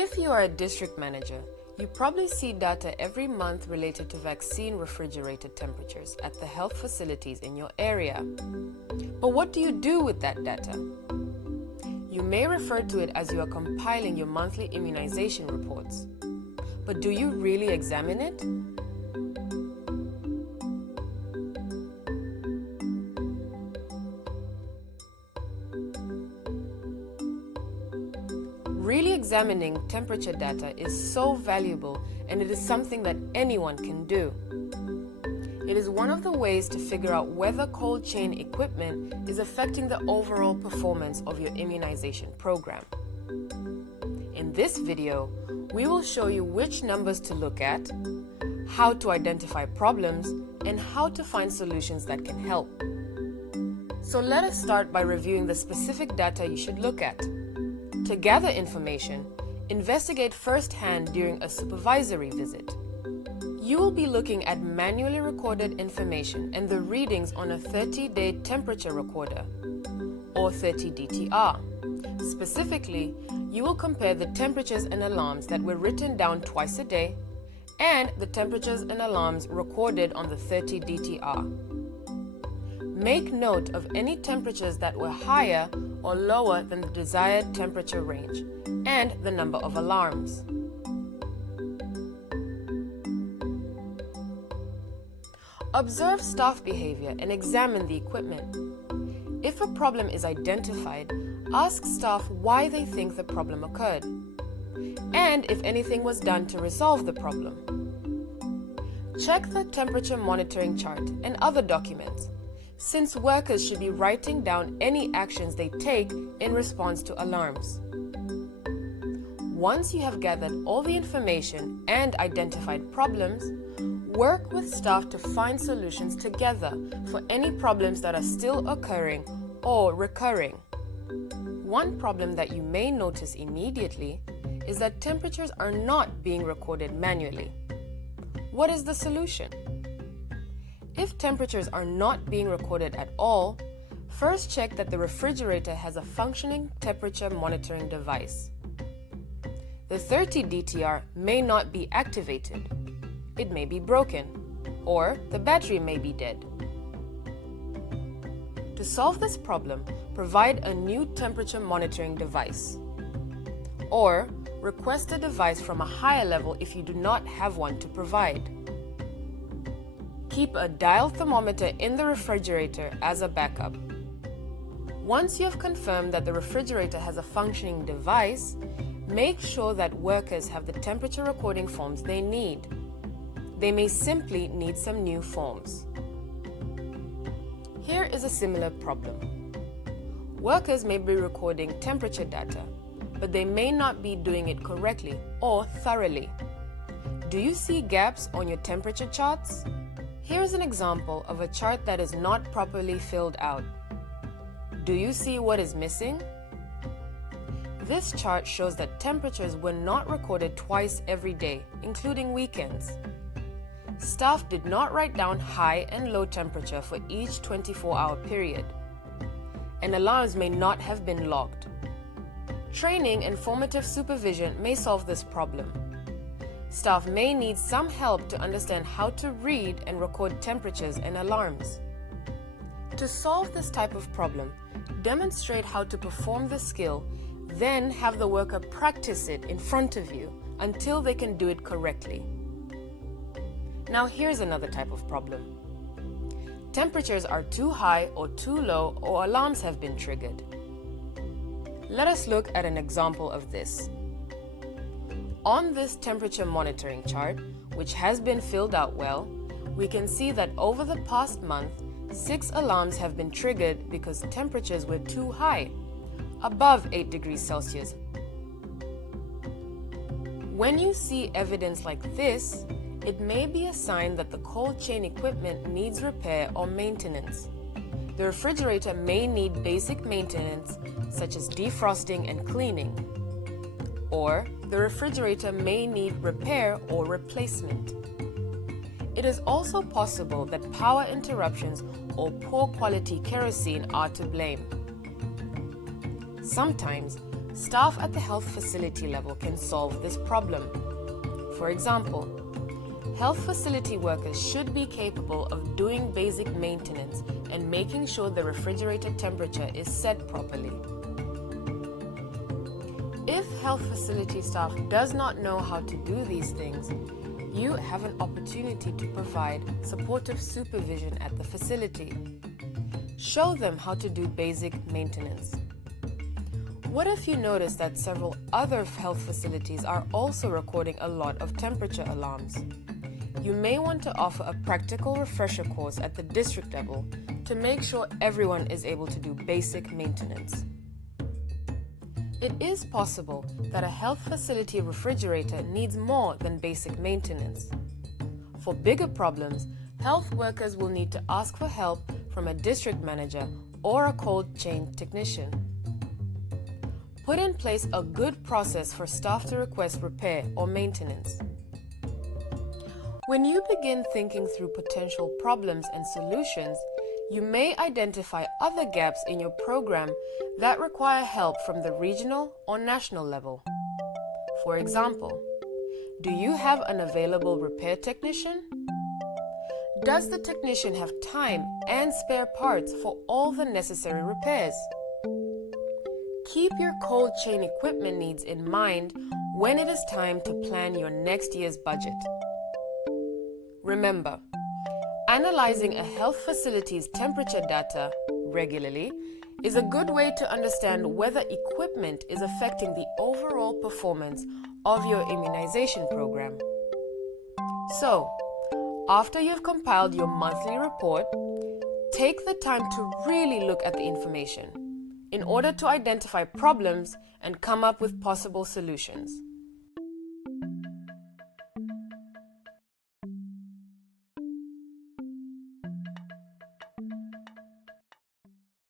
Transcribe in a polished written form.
If you are a district manager, you probably see data every month related to vaccine refrigerated temperatures at the health facilities in your area. But what do you do with that data? You may refer to it as you are compiling your monthly immunization reports. But do you really examine it? Really examining temperature data is so valuable, and it is something that anyone can do. It is one of the ways to figure out whether cold chain equipment is affecting the overall performance of your immunization program. In this video, we will show you which numbers to look at, how to identify problems, and how to find solutions that can help. So let us start by reviewing the specific data you should look at. To gather information, investigate firsthand during a supervisory visit. You will be looking at manually recorded information and the readings on a 30-day temperature recorder, or 30DTR. Specifically, you will compare the temperatures and alarms that were written down twice a day and the temperatures and alarms recorded on the 30DTR. Make note of any temperatures that were higher or lower than the desired temperature range and the number of alarms. Observe staff behavior and examine the equipment. If a problem is identified, ask staff why they think the problem occurred, and if anything was done to resolve the problem. Check the temperature monitoring chart and other documents, since workers should be writing down any actions they take in response to alarms. Once you have gathered all the information and identified problems, work with staff to find solutions together for any problems that are still occurring or recurring. One problem that you may notice immediately is that temperatures are not being recorded manually. What is the solution? If temperatures are not being recorded at all, first check that the refrigerator has a functioning temperature monitoring device. The 30DTR may not be activated. It may be broken, or the battery may be dead. To solve this problem, provide a new temperature monitoring device, or request a device from a higher level if you do not have one to provide. Keep a dial thermometer in the refrigerator as a backup. Once you have confirmed that the refrigerator has a functioning device, make sure that workers have the temperature recording forms they need. They may simply need some new forms. Here is a similar problem. Workers may be recording temperature data, but they may not be doing it correctly or thoroughly. Do you see gaps on your temperature charts? Here's an example of a chart that is not properly filled out. Do you see what is missing? This chart shows that temperatures were not recorded twice every day, including weekends. Staff did not write down high and low temperature for each 24-hour period, and alarms may not have been logged. Training and formative supervision may solve this problem. Staff may need some help to understand how to read and record temperatures and alarms. To solve this type of problem, demonstrate how to perform the skill, then have the worker practice it in front of you until they can do it correctly. Now here's another type of problem. Temperatures are too high or too low, or alarms have been triggered. Let us look at an example of this. On this temperature monitoring chart, which has been filled out well, we can see that over the past month, 6 alarms have been triggered because temperatures were too high, above 8 degrees Celsius. When you see evidence like this, it may be a sign that the cold chain equipment needs repair or maintenance. The refrigerator may need basic maintenance, such as defrosting and cleaning. Or the refrigerator may need repair or replacement. It is also possible that power interruptions or poor quality kerosene are to blame. Sometimes, Staff at the health facility level can solve this problem. For example, health facility workers should be capable of doing basic maintenance and making sure the refrigerator temperature is set properly. If health facility staff does not know how to do these things, you have an opportunity to provide supportive supervision at the facility. Show them how to do basic maintenance. What if you notice that several other health facilities are also recording a lot of temperature alarms? You may want to offer a practical refresher course at the district level to make sure everyone is able to do basic maintenance. It is possible that a health facility refrigerator needs more than basic maintenance. For bigger problems, health workers will need to ask for help from a district manager or a cold chain technician. Put in place a good process for staff to request repair or maintenance. When you begin thinking through potential problems and solutions, you may identify other gaps in your program that require help from the regional or national level. For example, do you have an available repair technician? Does the technician have time and spare parts for all the necessary repairs? Keep your cold chain equipment needs in mind when it is time to plan your next year's budget. Remember, analyzing a health facility's temperature data regularly is a good way to understand whether equipment is affecting the overall performance of your immunization program. So, after you've compiled your monthly report, take the time to really look at the information in order to identify problems and come up with possible solutions.